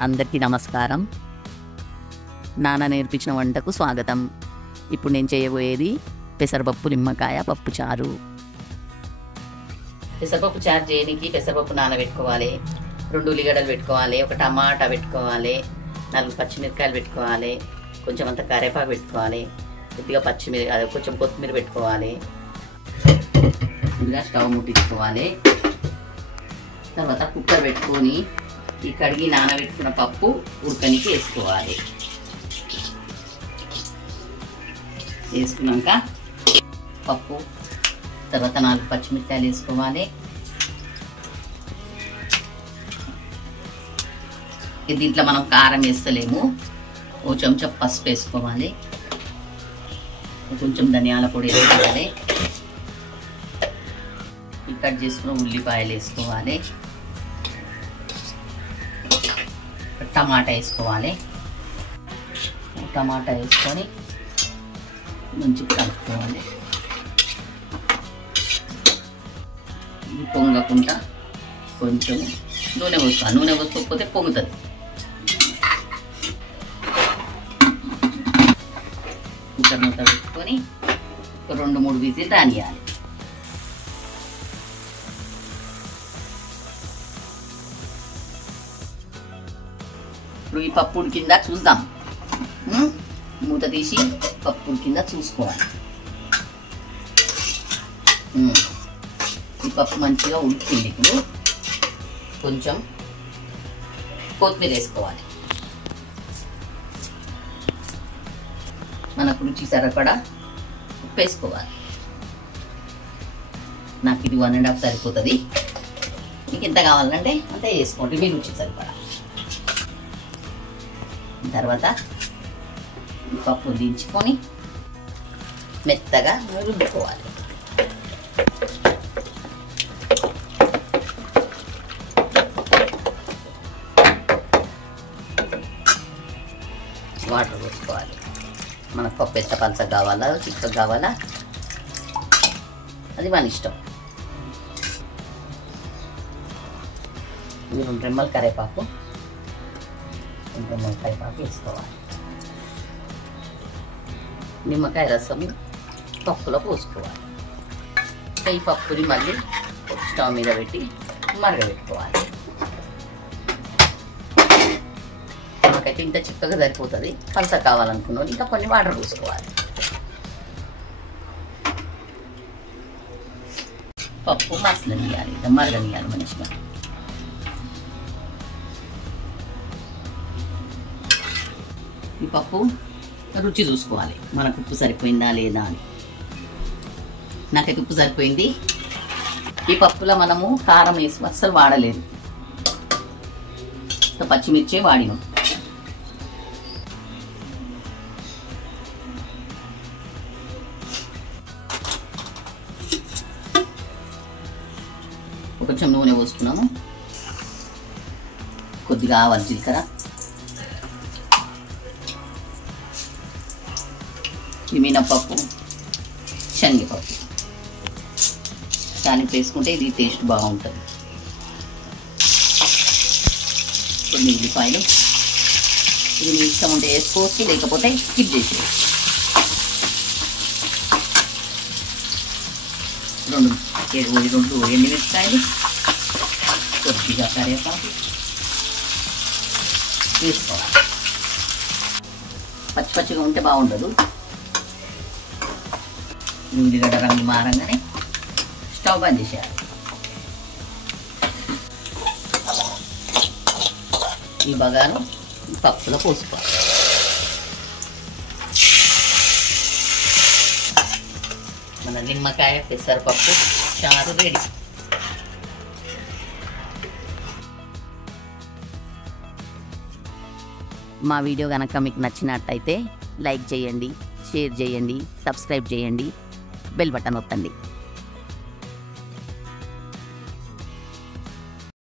అందరికీ నమస్కారం. నాన్న నేర్పించిన వంటకు స్వాగతం. ఇప్పుడు నేను చేయబోయేది పెసరపప్పు నిమ్మకాయ పప్పు చారు. పెసరపప్పు చారు చేయడానికి పెసరపప్పు నానబెట్టుకోవాలి, 2 ఉల్లిగడ్డలు పెట్టుకోవాలి, 1 టమాటా పెట్టుకోవాలి, 4 పచ్చిమిరపకాయలు పెట్టుకోవాలి, కొంచెం అంత కరివేపాకు పెట్టుకోవాలి, కొద్దిగా కొంచెం కొత్తిమీర పెట్టుకోవాలి. ముందుగా స్టవ్ ముట్టించుకోవాలి. తర్వాత కుక్కర్ పెట్టుకొని ఈ కడిగి నానబెట్టుకున్న పప్పు ఉడకనికి వేసుకోవాలి. వేసుకున్నాక పప్పు తర్వాత 4 పచ్చిమిరపకాయలు వేసుకోవాలి. దీంట్లో మనం కారం వేస్తలేము. ఓ చెంచా పసుపు వేసుకోవాలి, కొంచెం ధనియాల పొడి వేసుకోవాలి, కట్ చేసుకున్న ఉల్లిపాయలు వేసుకోవాలి, టమాటా వేసుకోవాలి. టమాటా వేసుకొని మంచిగా కలుపుకోవాలి. పొంగకుండా కొంచెం నూనె పోసుకోవాలి. నూనె పోసుకోకపోతే పొంగుతుంది. కుక్కర్ మూత పెట్టుకొని 2-3 విజిల్ రానియాలి. ఇప్పుడు ఈ పప్పు ఉడికిందా చూద్దాం. మూత తీసి పప్పు ఉడికిందా చూసుకోవాలి. ఈ పప్పు మంచిగా ఉడికింది. ఇప్పుడు కొంచెం కొత్తిమీర వేసుకోవాలి. మనకు రుచి సరిపడా ఉప్పు వేసుకోవాలి. నాకు ఇది 1.5 సరిపోతుంది. మీకు ఎంత కావాలంటే అంతే వేసుకోండి, మీ రుచి సరిపడా. తర్వాత పప్పు దించుకొని మెత్తగా రుబ్బుకోవాలి. వాటర్ పోసుకోవాలి. మనకు పప్పు ఎంత పలసగా కావాలా చిక్కగా కావాలా అది మన ఇష్టం. 2 రెమ్మల కరివేపాకు వేసుకోవాలి. నిమ్మకాయ రసం పప్పులో పోసుకోవాలి. ఈ పప్పుని మళ్ళీ స్టవ్ మీద పెట్టి మరగబెట్టుకోవాలి. మనకైతే ఇంత చిక్కగా సరిపోతుంది. పలస కావాలనుకున్నాను ఇంకా కొన్ని వాటర్ పోసుకోవాలి. పప్పు మసలనియాలి, మరగనియాలి మంచిగా. ఈ పప్పు రుచి చూసుకోవాలి, మనకు ఉప్పు సరిపోయిందా లేదా అని. నాకైతే ఉప్పు సరిపోయింది. ఈ పప్పులో మనము కారం వేసి అస్సలు వాడలేదు, పచ్చిమిర్చి వాడినాం. కొంచెం నూనె పోసుకున్నాము, కొద్దిగా ఆవాలు జీలకర్ర, మినపప్పు, శనగపప్పు దానికి వేసుకుంటే ఇది టేస్ట్ బాగుంటుంది. కొన్ని ఉల్లిపాయలు, ఇది మీ ఇష్టం ఉంటే వేసుకోవచ్చు, లేకపోతే స్కిప్ చేసేయచ్చు. 2 ఎండుమిరపకాయలు, కొద్దిగా కరివేపాకు వేసుకోవాలి. పచ్చిగా ఉంటే బాగుండదు. ఉల్లిగడ్డ రంగు మారంగానే స్టవ్ బంద్ చేసేయాలి. ఈ బగాను పప్పులో పోసుకోవాలి. మన నిమ్మకాయ పెసరపప్పు చారు రెడీ. మా వీడియో కనుక మీకు నచ్చినట్టయితే లైక్ చేయండి, షేర్ చేయండి, సబ్స్క్రైబ్ చేయండి, బెల్ బటన్ నొక్కండి.